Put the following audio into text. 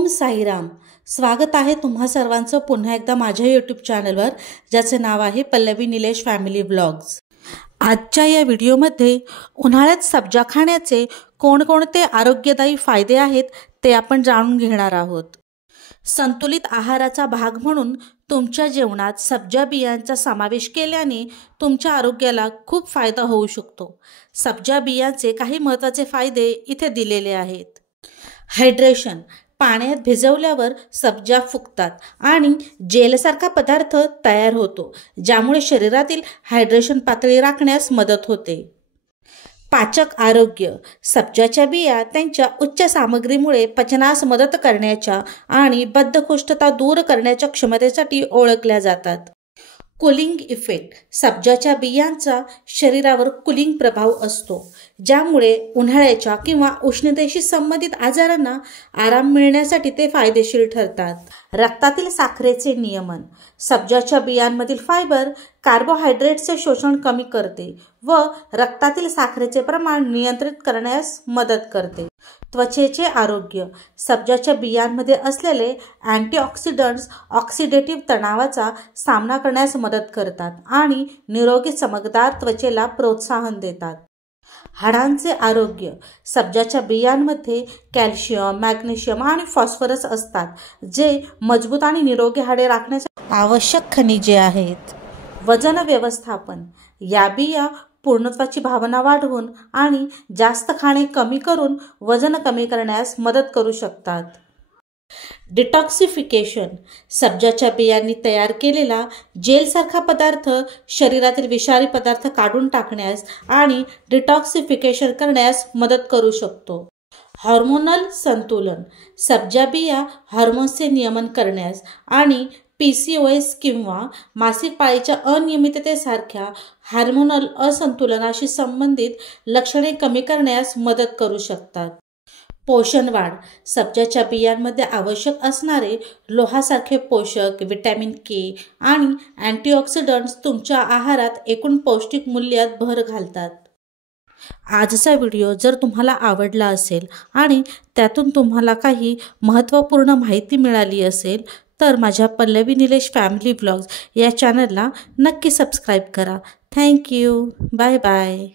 ओम साईराम। स्वागत आहे तुम्हा सर्वांचं पुन्हा एकदा माझ्या यूट्यूब चॅनलवर, ज्याचे नाव आहे पल्लवी निलेश फॅमिली ब्लॉग्स। आजच्या या व्हिडिओमध्ये उन्हाळ्यात सब्जा खाण्याचे कोणकोणते आरोग्यदायी फायदे आहेत ते आपण जाणून घेणार आहोत। संतुलित आहाराचा भाग म्हणून तुमच्या जेवणात सब्जा बियांचा समावेश केल्याने तुमच्या आरोग्याला खूप फायदा होऊ शकतो। सब्जा बियांचे काही महत्त्वाचे फायदे इथे दिलेले आहेत। हायड्रेशन, पाण्यात भिजवल्यावर सब्जा फुगतात आणि जेलसारखा पदार्थ तयार होतो, ज्यामुळे शरीरातील हायड्रेशन पातळी राखण्यास मदत होते। पाचक आरोग्य, सब्जाच्या बिया त्यांच्या उच्च सामग्रीमुळे पचनास मदत करण्याच्या आणि बद्धकोष्ठता दूर करण्याच्या क्षमतेसाठी ओळखल्या जातात। कूलिंग इफेक्ट, सब्जाच्या बियांचा शरीरावर कूलिंग प्रभाव असतो, ज्यामुळे उन्हाळ्याच्या किंवा उष्णतेशी संबंधित आजारांना आराम मिळण्यासाठी ते फायदेशीर ठरतात। रक्तातील साखरेचे नियमन, सब्जाच्या बियांमधील फायबर कार्बोहायड्रेट्सचे शोषण कमी करते व रक्तातील साखरेचे प्रमाण नियंत्रित करण्यास मदत करते। त्वचेचे आरोग्य, सब्जाच्या बियांमध्ये असलेले अँटीऑक्सिडंट्स ऑक्सिडेटिव्ह तणावाचा सामना करण्यास मदत करतात आणि निरोगी चमकदार त्वचेला प्रोत्साहन देतात। हाडांचे आरोग्य, सब्जाच्या बियांमध्ये कॅल्शियम, मॅग्नेशियम आणि फॉस्फरस असतात, जे मजबूत आणि निरोगी हाडे राखण्यासाठी आवश्यक खनिजे आहेत। वजन व्यवस्थापन, या बिया पूर्णत्वाची भावना वाढवून आणि जास्त खाणे कमी करून वजन कमी करण्यास मदत करू शकतात। डिटॉक्सिफिकेशन, सब्जाच्या बियांनी तयार केलेला जेलसारखा पदार्थ शरीरातील विषारी पदार्थ काढून टाकण्यास आणि डिटॉक्सिफिकेशन करण्यास मदत करू शकतो। हार्मोनल संतुलन, सब्जा बिया हार्मोन्सचे नियमन करण्यास आणि PCOS किंवा मासिक पाळीच्या अनियमिततेसारख्या हार्मोनल असंतुलनाशी संबंधित लक्षणे कमी करण्यास मदत करू शकतात। पोषण वाढ, सब्जाच्या बियांमध्ये आवश्यक असणारे लोहासारखे पोषक, व्हिटॅमिन K आणि अँटीऑक्सिडंट्स तुमच्या आहारात एकूण पौष्टिक मूल्यात भर घालतात। आजचा व्हिडिओ जर तुम्हाला आवडला असेल आणि त्यातून तुम्हाला काही महत्त्वपूर्ण माहिती मिळाली असेल तर माझ्या पल्लवी निलेश फॅमिली ब्लॉग्स या चॅनलला नक्की सबस्क्राईब करा। Thank you, bye bye.